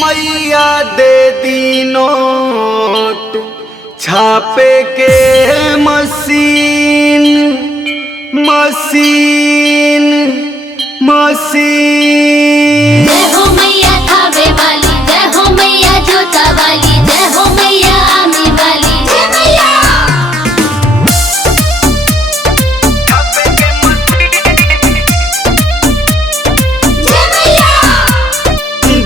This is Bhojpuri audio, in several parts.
मैया दे दी नोट छापे के मशीन मशीन मशीन। जय हो मैया थावे वाली, जय हो मैया जोता वाली, जय हो मैया आमी वाली, जय मैया। जय मैया।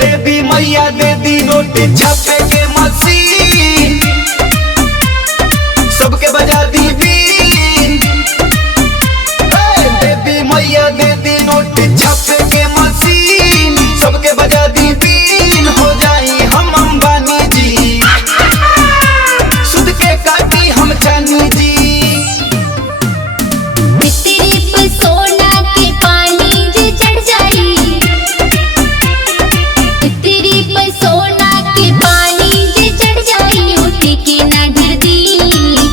देवी मैया दे दी नोट छापे के मशीन सबके बजा दी बीन। देवी मैया दे दी नोट छापे के मशीन सबके बजा दी बीन। हो जाई हम अंबानी जी सुध के काटी हम चानी जी। बिस्तिरी पे सोना के पानी जे चढ़ जाई, बिस्तिरी पे सोना के पानी जे चढ़ जाई। उठी के ना गिरदी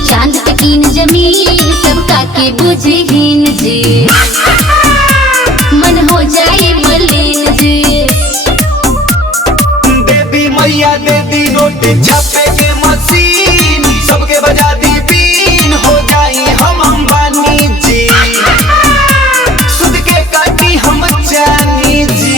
चांद पे कीन जमीन, सबका के बुझहीन जी मन हो जाए मलिन जी। देवी मैया दे दी नोट छापे के मशीन सबके बजा दी बीन। हो जाई हम अंबानी जी सुध के काटी हम चानी जी।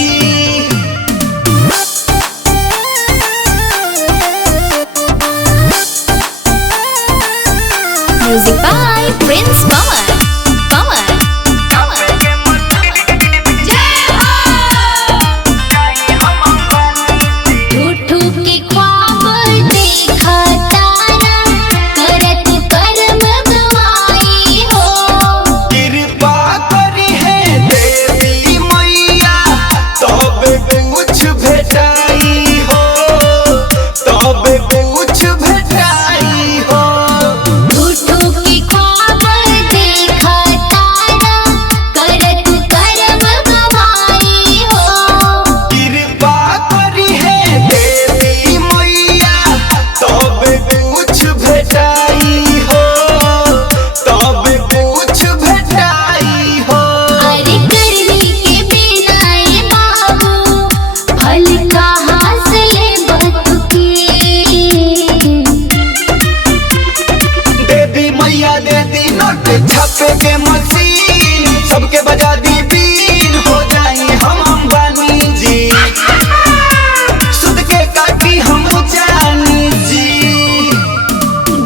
Music by Prince Pawan. झूठू के ख्वाब देखा तारा, करत कर्म गवाई हो। कृपा करी है देवी मैया तब कुछ भेटाई हो तब कुछ भेटाई हो। झूठू के ख्वाब देखा तारा, करत कर्म गवाई हो। कृपा करी है देवी मैया तब कुछ भेटाई हो तब कुछ भेटाई हो। अरे करनी के बिना ये बाबू फल कहाँ से लेबत के। देवी मैया दे दी नोट छापे के मशीन सबके बजा दी बीन। हो जाई हम अंबानी जी सुध के काटी हम जानी जी।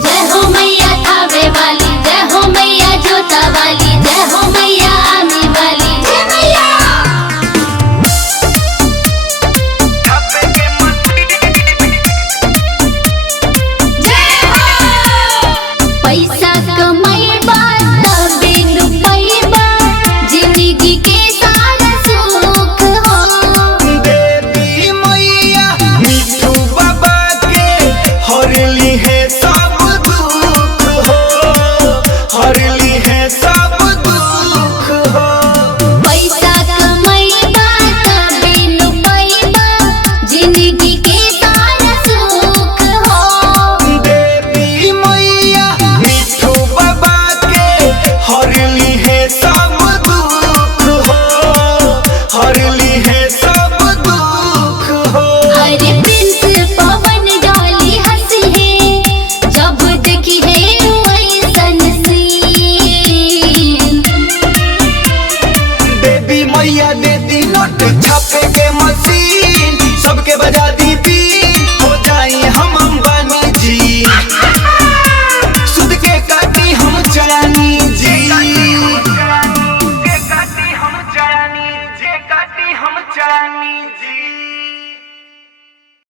जय हो मैया थावे वाली, जय हो मैया जोता वाली, जय हो मैया आमी वाली, जय मैया। जय हो। पैसा कमाइबा तबे नु पैबा जिंदगी के सारा सुख हो। देवी मैया मिठू बाबा के हरली है सब दुख हो हरली है सब दुख हो। पैसा कमाइबा तबे नु पैबा जिंदगी के सारा सुख हो। देवी मैया मिठू बाबा के हरली है सब दुख हो हरली है सब दुख हो। अरे प्रिंस पवन डोली हंसी है जब देखी है वैसन सीन। देवी मैया दे दी नोट छापे के मशीन सबके बजा दी बीन। हो जाई हम अंबानी जी सुध के काटी हम चानी जी। काटी हम चानी जी।